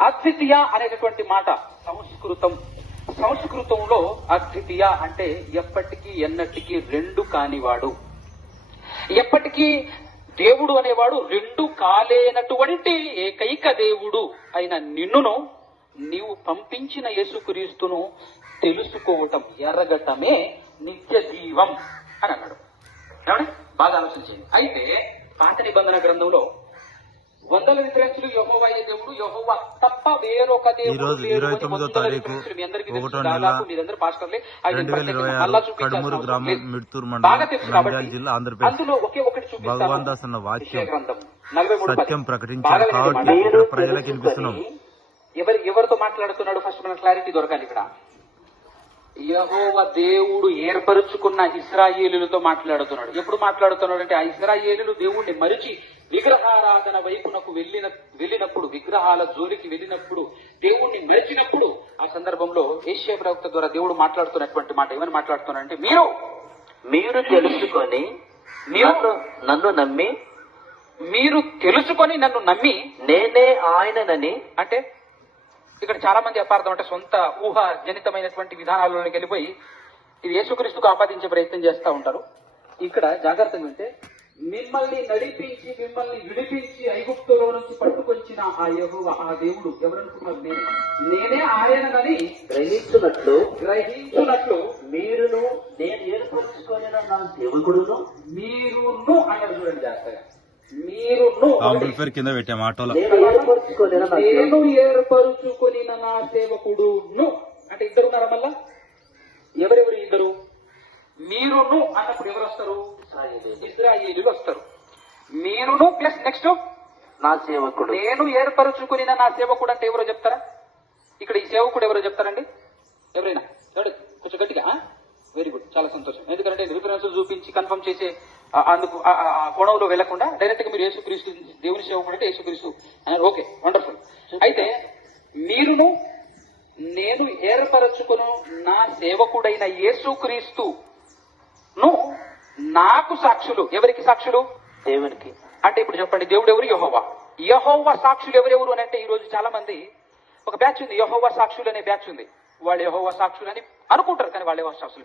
అద్వితీయ అనేటటువంటి మాట సంస్కృతం. సంస్కృతంలో అద్వితీయ అంటే ఎప్పటికీ ఎన్నటికీ రెండు కానివాడు. ఎప్పటికీ దేవుడు అనేవాడు రెండు కాలేనటువంటి ఏకైక దేవుడు అయిన నిన్నును నీవు పంపించిన యేసుక్రీస్తును తెలుసుకోవటం ఎరగటమే నిత్య జీవం అని అన్నాడు. బాగా ఆలోచించండి అయితే పాత నిబంధన గ్రంథంలో వందల రిఫరెన్స్లు యహోవా దేవుడు యహోవా తప్ప వేరొక దేవుడు ఇరవై తొమ్మిదో తారీఖు. ఒకటో నెల రెండు వేల ఇరవై ఆరు కడుమూరు గ్రామం. మిడ్తూరు మండలం జిల్లా ఆంధ్రప్రదేశ్. భగవాన్ దాస్ అన్న వాక్యం సత్యం. ప్రకటించారు కాబట్టి ప్రజలకు వినిపిస్తున్నాం. ఎవరి ఎవరితో మాట్లాడుతున్నాడు? ఫస్ట్ మన క్లారిటీ దొరకాలి ఇక్కడ. యహోవ దేవుడు ఏర్పరుచుకున్న ఇస్రాయేలులతో మాట్లాడుతున్నాడు. ఎప్పుడు మాట్లాడుతున్నాడు అంటే ఆ ఇస్రాయేలులు దేవుణ్ణి మరిచి విగ్రహారాధన వైపునకు వెళ్ళిన వెళ్ళినప్పుడు విగ్రహాల జోలికి వెళ్ళినప్పుడు దేవుణ్ణి మరిచినప్పుడు ఆ సందర్భంలో ఏషియా ప్రవక్త ద్వారా దేవుడు మాట్లాడుతున్నటువంటి మాట ఏమని మాట్లాడుతున్నాడు అంటే మీరు మీరు తెలుసుకొని మీరు నన్ను నమ్మి మీరు తెలుసుకొని నన్ను నమ్మి నేనే ఆయననని అంటే ఇక్కడ చాలా మంది అపార్థం అంటే సొంత ఊహ జనితమైనటువంటి విధానాలలోకి వెళ్ళిపోయి ఇది యేసుక్రీస్తుకు ఆపాదించే ప్రయత్నం చేస్తూ ఉంటారు. ఇక్కడ జాగ్రత్తగా వింటే మిమ్మల్ని నడిపించి మిమ్మల్ని విడిపించి ఐగుప్తులో నుంచి పట్టుకొచ్చిన ఆ యెహోవా ఆ దేవుడు ఎవరనుకున్నారు నేనే? నేనే ఆయనని గ్రహించున్నట్లు గ్రహించున్నట్లు మీరును నేను ఏర్పరచుకొని నా సేవకుడును మీరును అన్నాడు చూడండి జాగ్రత్తగా. మీరును ఆంప్లిఫైర్ కింద పెట్టాం ఆటోలో నేను ఏర్పరచుకొని నా సేవకుడును. అంటే ఇద్దరు ఉన్నారా మళ్ళా? ఎవరెవరు ఇద్దరు? మీరును అన్నప్పుడు ఎవరు వస్తారు ఇజ్రాయేలీలు వస్తారు. మీరును ప్లస్ నెక్స్ట్? నా సేవకుడు. నేను ఏర్పరుచుకుని నా సేవకుడు అంటే ఎవరో చెప్తారా? ఇక్కడ ఈ సేవకుడు ఎవరో చెప్తారండి? ఎవరైనా? ఎవరు? కొంచెం గట్టిగా వెరీ గుడ్ చాలా సంతోషం. ఎందుకంటే రిఫరెన్స్ చూపించి కన్ఫర్మ్ చేసే అందుకు ఆ కోణంలో వెళ్ళకుండా డైరెక్ట్గా మీరు యేసుక్రీస్తు దేవుని సేవకుడు అంటే యేసుక్రీస్తు ఓకే వండర్ఫుల్ అయితే మీరును నేను ఏర్పరచుకును నా సేవకుడైన యేసుక్రీస్తును నాకు సాక్షులు. ఎవరికి సాక్షులు? దేవునికి. అంటే ఇప్పుడు చెప్పండి దేవుడు ఎవరు యహోవా. యహోవా సాక్షులు ఎవరెవరు అని అంటే ఈ రోజు చాలా మంది ఒక బ్యాచ్ ఉంది. యహోవా సాక్షులు అనే బ్యాచ్ ఉంది. వాళ్ళు యహోవా సాక్షులు అని అనుకుంటారు కానీ వాళ్ళు యెహోవా సాక్షులు.